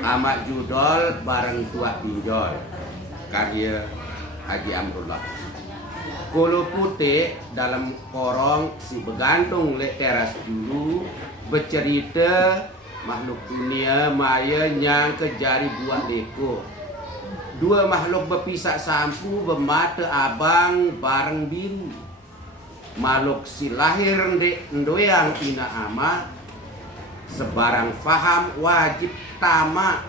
Amak Judol bareng Tua Pinjol, karya Haji Amrullah. Kulo putih dalam korong si begantung le teras dulu bercerita makhluk dunia maya yang kejari buat leko. Dua makhluk berpisah sampu bermata abang bareng biru. Makhluk si lahir ndoyang ina ama sebarang faham wajib tamak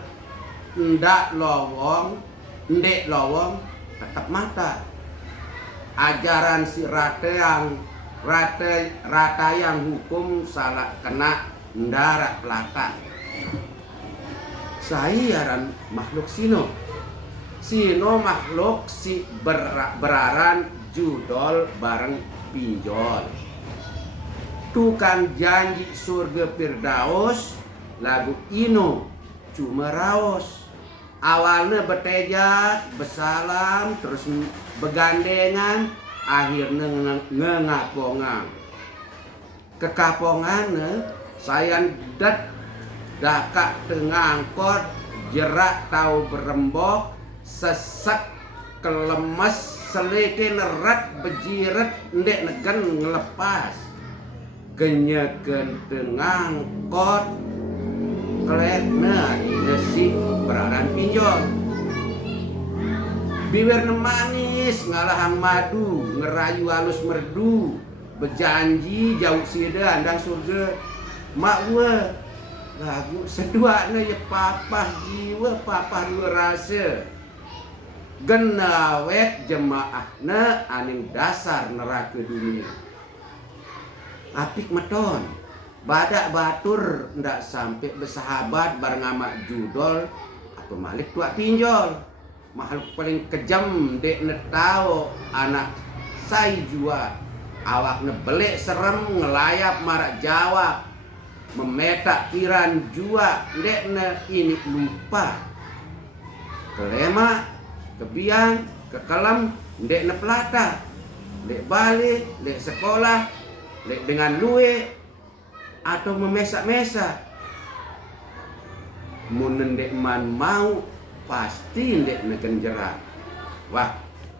ndak lowong ndek lowong tetap mata. Ajaran si rata yang hukum salah kena ndarak pelata. Sayaran makhluk sino makhluk si beraran Judol bareng Pinjol. Tukang janji surga Firdaus lagu ino cuma raos. Awalnya bertejak, bersalam, terus begandengan, akhirnya ngengapongan. Kekapongan saya dakak tengah angkot, jerak tau berembok, sesek kelemes, seleke nerat bejiret, ndek negen ngelepas. Kenyeken tengah angkot, kelekna nasi beraran Pinjol. Bibirnya manis ngalahang madu, ngerayu halus merdu, berjanji jauh sida andang surga. Mak gua lagu seduakna ya papah jiwa, papah dua rasa. Genawet jemaahna aning dasar neraka dunia. Apik meton, badak batur ndak sampai bersahabat bareng amak Judol apa malik Tua Pinjol. Makhluk paling kejam dek netau anak sai jua. Awaknya belik serem ngelayap marak jawab. Memetak piran jua dek ini lupa. Kelema, kebiang, kekelam dek pelata. Dek balik, dek sekolah, dek dengan luwe atau memesak-mesak. Mun ndek man mau pasti ndek neken jerak. Wah,